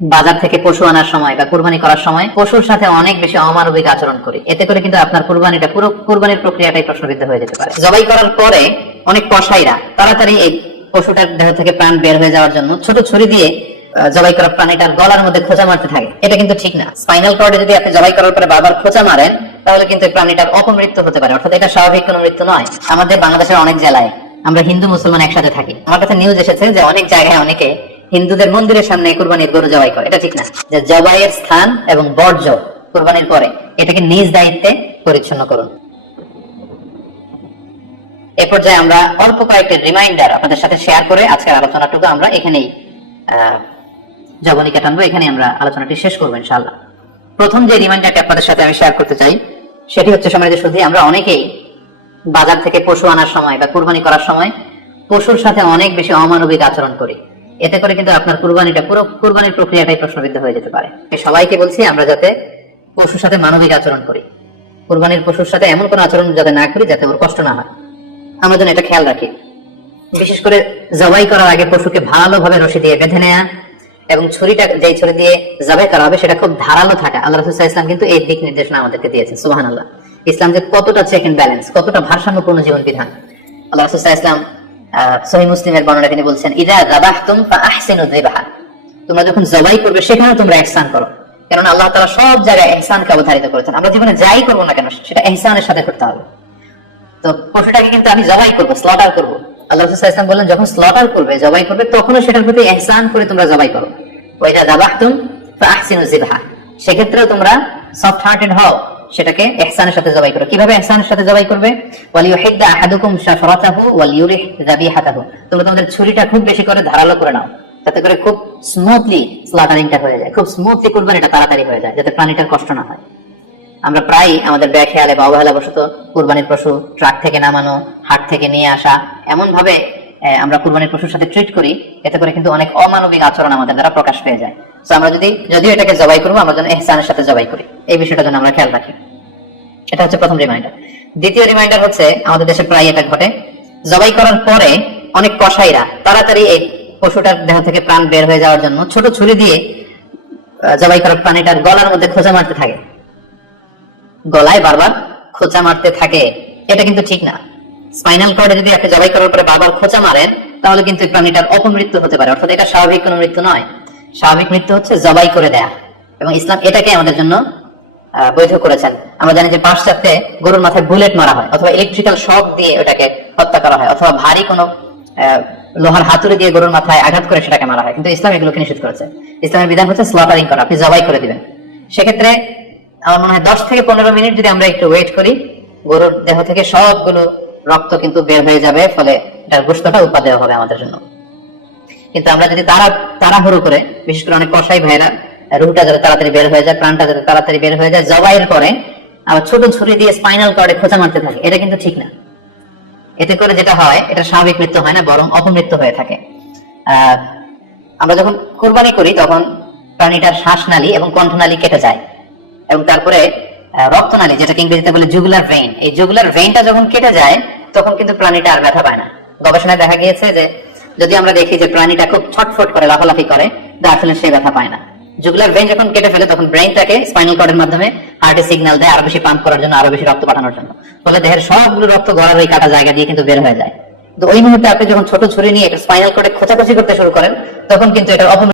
বাজার থেকে পশু আনার সময় বা কুরবানি করার সময় পশুর সাথে অনেক বেশি অমানবিক আচরণ করি, এতে করে কিন্তু আপনার কুরবানিটা পুরো কুরবানির প্রক্রিয়াটাই প্রশ্নবিদ্ধ হয়ে যেতে পারে। জবাই করার পরে অনেক কসাইরা তাড়াতাড়ি এই পশুটার দেহ থেকে প্রাণ বের হয়ে যাওয়ার জন্য ছোট ছুরি দিয়ে জবাই করা প্রাণীটার গলার মধ্যে খোঁচা মারতে থাকে। এটা কিন্তু ঠিক না। স্পাইনাল কর্ডে যদি আপনি জবাই করার পরে বারবার খোঁচা মারেন তাহলে কিন্তু প্রাণীটার অপমৃত্যু হতে পারে, অর্থাৎ এটা স্বাভাবিক কোনো মৃত্যু নয়। আমাদের বাংলাদেশের অনেক জেলায় আমরা হিন্দু মুসলমান একসাথে থাকি। আমার কাছে নিউজ এসেছে যে অনেক জায়গায় অনেকে হিন্দুদের মন্দিরের সামনে কুরবানির গরু জবাই করে। এটা ঠিক না। যে জবাইয়ের স্থান এবং বর্জ্য কুরবানির পরে এটাকে নিজ দায়িত্বে পরিচ্ছন্ন করুন। এ পর্যায়ে আমরা অল্প কয়েকটি রিমাইন্ডার আপনাদের সাথে শেয়ার করে আজকের আলোচনাটুকু আমরা এখানেই জবনিকা টানবো, এখানে আমরা আলোচনাটি শেষ করবো ইনশাআল্লাহ। প্রথম যে রিমাইন্ডারটি আপনাদের সাথে আমি শেয়ার করতে চাই সেটি হচ্ছে, সম্মানিত সুধী, আমরা অনেকেই বাজার থেকে পশু আনার সময় বা কুরবানি করার সময় পশুর সাথে অনেক বেশি অমানবিক আচরণ করি, এতে করে কিন্তু আপনার কুরবানিটা পুরো কুরবানির প্রক্রিয়াটাই প্রশ্নবিদ্ধ হয়ে যেতে পারে। সবাইকে বলছি আমরা যাতে পশুর সাথে মানবিক আচরণ করি, কুরবানির পশুর সাথে এমন কোনো আচরণ যাতে না করি যাতে ওর কষ্ট না হয়, আমরা যেন এটা খেয়াল রাখি। বিশেষ করে জবাই করার আগে পশুকে ভালোভাবে রশি দিয়ে বেঁধে নেয়া এবং ছুরিটা যেই ছুরি দিয়ে জবাই করা হবে সেটা খুব ধারালো থাকা। আল্লাহ রাসূল সাল্লাল্লাহু আলাইহি ওয়াসাল্লাম কিন্তু এই দিক নির্দেশনা আমাদেরকে দিয়েছেন। সুবহানাল্লাহ। ইসলাম যে কতটা চেক এন্ড ব্যালেন্স, কতটা ভারসাম্যপূর্ণ জীবন বিধান। আল্লাহ রাসূল সাল্লাল্লাহু আলাইহি ওয়াসাল্লাম সহিহ মুসলিমের বর্ণনা তিনি বলছেন, ইযা যাবাহতুম ফাআহসিনু যিবহা, তোমরা যখন জবাই করবে সেখানে তোমরা ইহসান করো। কারণ আল্লাহ তাআলা সব জায়গায় ইহসানকে অবধারিত করেছেন। আমরা জীবনে যাই করব না কেন সেটা ইহসানের সাথে করতে হবে। তো পশুটাকে কিন্তু আমি জবাই করব, স্লটার করব। আল্লাহ রাসূল সাল্লাল্লাহু আলাইহি ওয়াসাল্লাম বললেন, যখন স্লটার করবে, জবাই করবে, তখনও সেটার প্রতি ইহসান করে তোমরা জবাই করো। ওয়াইযা যাবাহতুম ফাআহসিনু যিবহা, সেক্ষেত্রেও তোমরা সফট হার্টেড হও, সেটাকে ইহসানের সাথে জবাই করো। কিভাবে ইহসানের সাথে জবাই করবে? ওয়ালিয়ুহিদ্দা আহাদুকুম শাফরাতাহু ওয়ালিয়ুরিহ যাবিহাতাহু, তোমরা তোমাদের ছুরিটা খুব বেশি করে ধারালো করে নাও, যাতে করে খুব স্মুথলি স্লাটারিংটা হয়ে যায়, খুব স্মুথলি কুরবানিটা তাড়াতাড়ি হয়ে যায়, যাতে প্রাণীটার কষ্ট না হয়। আমরা প্রায় আমাদের বেখেয়ালে বা অবহেলাবশত কুরবানির পশু ট্রাক থেকে নামানো, হাট থেকে নিয়ে আসা, এমন ভাবে আমরা কুরবানির পশুর সাথে ট্রিট করি, এতে করে কিন্তু অনেক অমানবিক আচরণ আমাদের দ্বারা প্রকাশ পেয়ে যায়। তো আমরা যদিও এটাকে জবাই করবো, আমরা যেন ইহসানের সাথে জবাই করি, এই বিষয়টা যেন আমরা খেয়াল রাখি। এটা হচ্ছে প্রথম রিমাইন্ডার। দ্বিতীয় রিমাইন্ডার হচ্ছে, আমাদের দেশে প্রায় এটা ঘটে, জবাই করার পরে অনেক কসাইরা তাড়াতাড়ি এই পশুটার দেহ থেকে প্রাণ বের হয়ে যাওয়ার জন্য ছোট ছুরি দিয়ে জবাই করার প্রাণীটার গলার মধ্যে খোঁচা মারতে থাকে, গলায় বারবার খোঁচা মারতে থাকে। এটা কিন্তু ঠিক না। স্পাইনাল কর্ডে যদি আপনি জবাই করার পরে বারবার খোঁচা মারেন তাহলে কিন্তু প্রাণীটার অপমৃত্যু হতে পারে, অর্থাৎ এটা স্বাভাবিক কোনো মৃত্যু নয়। স্বাভাবিক মৃত্যু হচ্ছে জবাই করে দেয়া, এবং ইসলাম এটাকে আমাদের জন্য বৈধ করেছেন। আমরা জানি যে পাশ্চাত্যে গরুর মাথায় বুলেট মারা হয়, অথবা ইলেকট্রিক্যাল শক দিয়ে ওটাকে হত্যা করা হয়, অথবা ভারী কোনো লোহার হাতুড়ি দিয়ে গরুর মাথায় আঘাত করে সেটাকে মারা হয়। কিন্তু ইসলাম এগুলোকে নিষেধ করেছে। ইসলামের বিধান হচ্ছে স্লটারিং করা, আপনি জবাই করে দিবেন। সেক্ষেত্রে আমার মনে হয় 10 থেকে 15 মিনিট যদি আমরা একটু ওয়েট করি, গরুর দেহ থেকে সবগুলো রক্ত কিন্তু বের হয়ে যাবে, ফলে এটার গোশতটা উৎপাদন হবে আমাদের জন্য। কিন্তু আমরা যদি তাড়াহুড়ো করে, বিশেষ করে অনেক কসাই ভাইরা, রুহটা যাতে তাড়াতাড়ি বের হয়ে যায়, প্রাণটা যাতে তাড়াতাড়ি বের হয়ে যায়, জবাইয়ের পরে আবার ছোট ছুরি দিয়ে স্পাইনাল কর্ডে খোঁচা মারতে থাকে, এটা কিন্তু ঠিক না। এতে করে যেটা হয়, এটা স্বাভাবিক মৃত্যু হয় না, বরং অপমৃত্যু হয়ে থাকে। আমরা যখন কুরবানি করি তখন প্রাণীটার শ্বাসনালী এবং কণ্ঠনালী কেটে যায়, এবং তারপরে রক্তনালী, যেটাকে ইংরেজিতে বলে জুগুলার ভেইন, এই জুগুলার ভেইনটা যখন কেটে যায় তখন কিন্তু প্রাণীটা আর ব্যথা পায় না। গবেষণায় দেখা গিয়েছে যে যদি আমরা দেখি যে প্রাণীটা খুব ছটফট করে, লাফালাফি করে, আসলে সে ব্যথা পায় না। জুগুলার ভেইন যখন কেটে ফেলে তখন ব্রেইনটাকে স্পাইনাল কর্ডের মাধ্যমে হার্টে সিগন্যাল দেয় আরো বেশি পাম্প করার জন্য, আরো বেশি রক্ত পাঠানোর জন্য, ফলে দেহের সবগুলো রক্ত গলার ওই কাটা জায়গা দিয়ে কিন্তু বের হয়ে যায়। তো ওই মুহূর্তে আপনি যখন ছোট ছুরি নিয়ে এটা স্পাইনাল কর্ডে খোঁচাখুচি করতে শুরু করেন তখন কিন্তু এটা